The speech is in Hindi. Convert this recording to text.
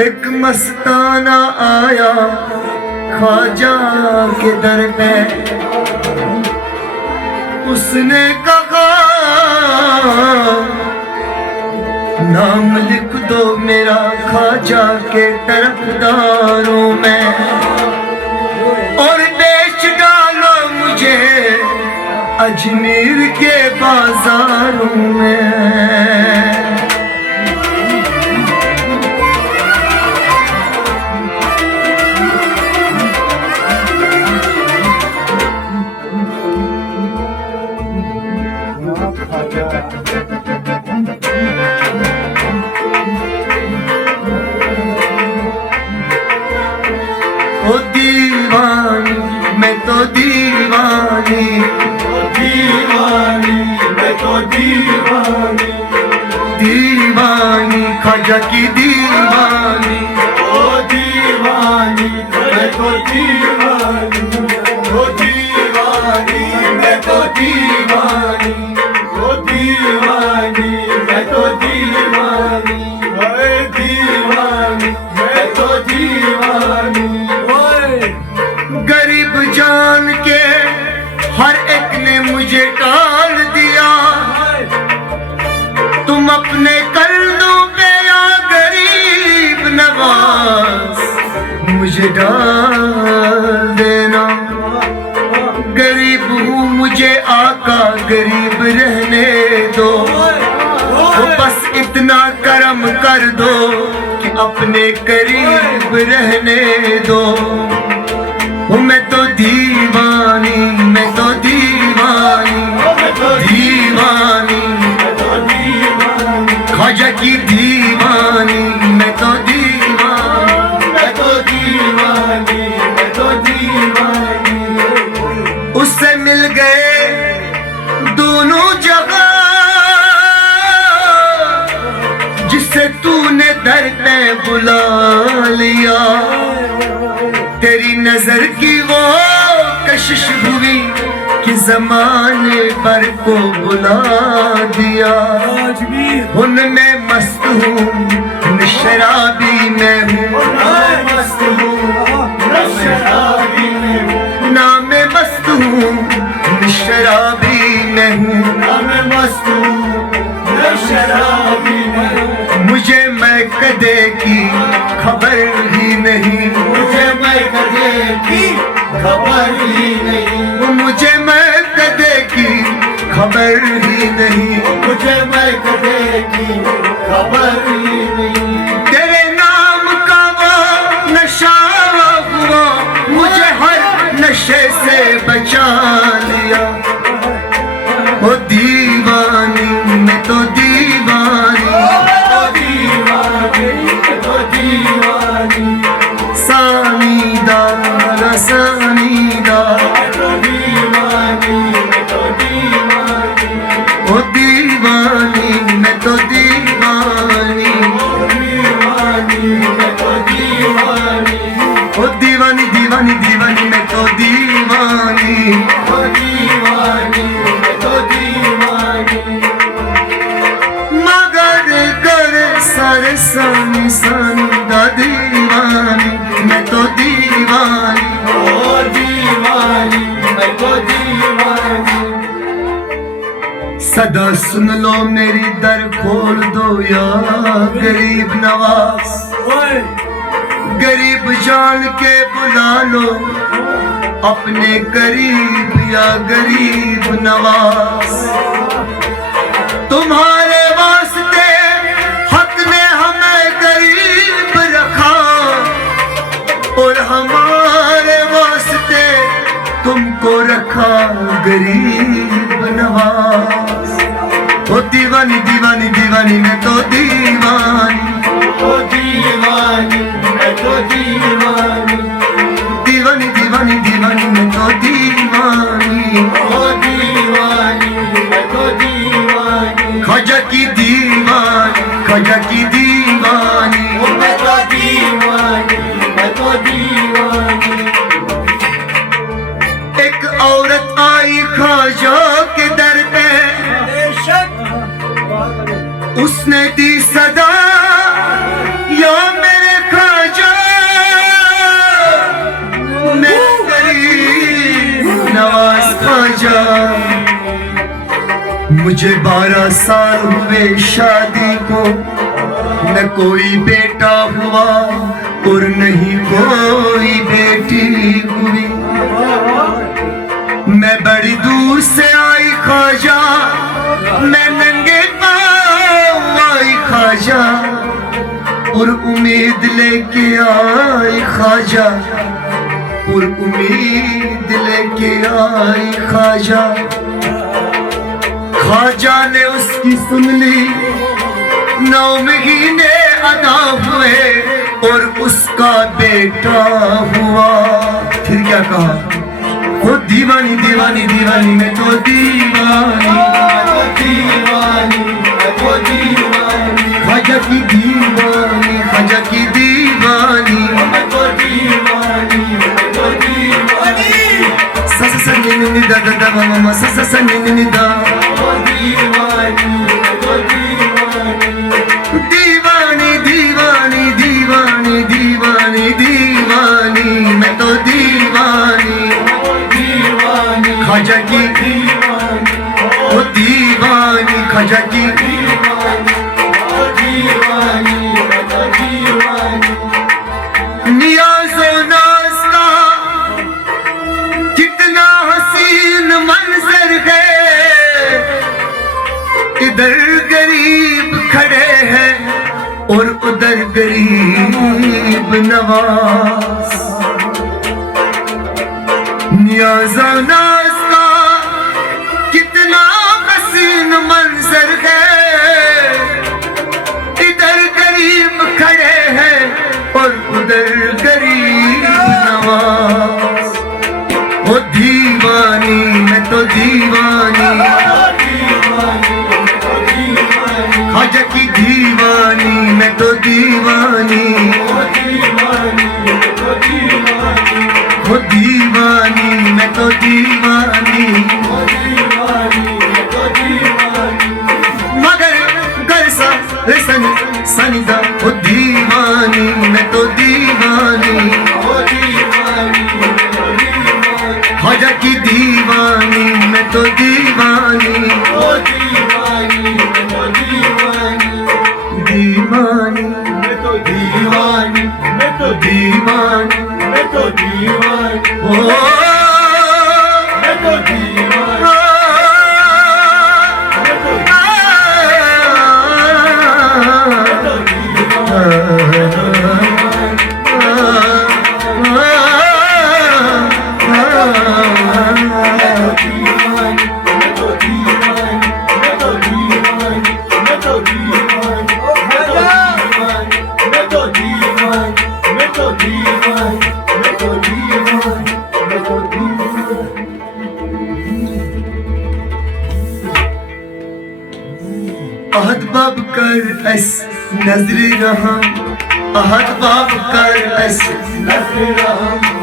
एक मस्ताना आया ख्वाजा के दर पे, उसने कहा नाम लिख दो मेरा ख्वाजा के तरफदारों में, और बेच डालो मुझे अजमेर के बाजारों में। ओ दीवानी मैं तो दीवानी, ओ दीवानी मैं तो दीवानी, दीवानी ख्वाजा की दीवानी। ओ दीवानी मैं तो दीवानी, ओ दीवानी मैं तो दीवानी, ओ दीवानी मैं तो दीवानी, ओए दीवानी मैं तो दीवानी। गरीब जान के हर एक ने मुझे टाल दिया, तुम अपने कर्जों पे या गरीब नवाज मुझे डाल देना। गरीब हूँ मुझे आका गरीब रहने दो, तो बस इतना करम कर दो कि अपने करीब रहने दो। मैं तो दीवानी मैं तो दीवानी, दीवानी ख्वाजा की दीवानी, मैं तो दीवानी, मैं तो दीवानी, मैं तो दीवानी। उससे मिल गए दोनों जगह, जिसे तूने दर पे बुला लिया। तेरी नजर की वो कशिश हुई कि जमाने पर को बुला दिया। उनमें मस्त हूँ शराबी मैं हूँ, मस्त हूँ शराबी मैं हूँ, ना मैं मस्त हूँ शराबी मैं हूँ, मैं मस्त हूँ शराबी मैं हूँ। मुझे मैं कदे की खबर ही नहीं, मुझे मैं कदे की खबर ही नहीं, मुझे मैं कदे की खबर ही नहीं, मुझे मैं कदे की खबर ही नहीं। तेरे नाम का वो नशा हुआ, मुझे हर नशे से बचा लिया। ओ दीवानी मैं तो दीवानी, सानीदा रसानीदा, ओ दीवानी मैं तो दीवानी, ओ दीवानी दीवानी दीवानी मैं तो दीवानी। मगर कर सारे सानी सानीदा दीवानी, मैं तो दीवानी, ओ दीवानी मैं तो दीवानी। सदा सुन लो मेरी दर खोल दो या गरीब नवाज, गरीब जान के बुला लो अपने करीब या गरीब नवाज। तुम्हारे वास्ते हक ने हमें गरीब रखा, और हमारे वास्ते तुमको रखा गरीब नवाज। ओ दीवानी दीवानी दीवानी मैं तो दीवानी, ओ दीवानी मैं तो दीवानी, दीवानी दीवानी दीवानी मैं तो दीवानी, ओ दीवानी मैं तो दीवानी। ख्वाजा की दीवानी ख्वाजा की दीवानी, ओ मैं तो दीवानी, मैं तो दीवानी। एक औरत आई ख्वाजा के दर पे, उसने दी सदा या मेरे 18 साल हुए शादी को, न कोई बेटा हुआ और नहीं कोई बेटी हुई। मैं बड़ी दूर से आई ख्वाजा, मैं नंगे पाँव आई ख्वाजा, और उम्मीद लेके आई ख्वाजा, और उम्मीद लेके आई ख्वाजा। ख्वाजा ने उसकी सुन ली, 9 महीने अदा हुए और उसका बेटा हुआ। फिर क्या कहा? वो दीवानी दीवानी दीवानी मैं तो दीवानी, ख्वाजा की दीवानी, ख्वाजा की दीवानी। सा सा सा नी नी दा दा दा मा मा सा सा सा नी नी दा। दीवानी दीवानी दीवानी दीवानी दीवानी मैं तो दीवानी, ख्वाजा की ओ दीवानी, ख्वाजा की नियाज़ो नाज़ का कितना हसीन मंजर है। इधर गरीब खड़े हैं और उधर गरीब नवाज। नियाज़ो नाज़ का कितना हसीन मंजर है। इधर गरीब खड़े हैं और उधर गरीब नवाज। ओ दीवानी मैं तो दीवानी, ख्वाजा की दीवानी मैं तो दीवानी, ओ दीवानी मैं तो दीवानी। मगर गरसा सनी सनीदा ओ दीवानी मैं तो दीवानी, ख्वाजा की दीवानी मैं तो दीवानी, दीवानी मैं तो दीवानी, मैं तो दीवानी, मैं तो दीवानी, ओ मैं तो दीवानी, अहद बाब कर अस नजर रहम, अहद बाब कर अस नजर रहम।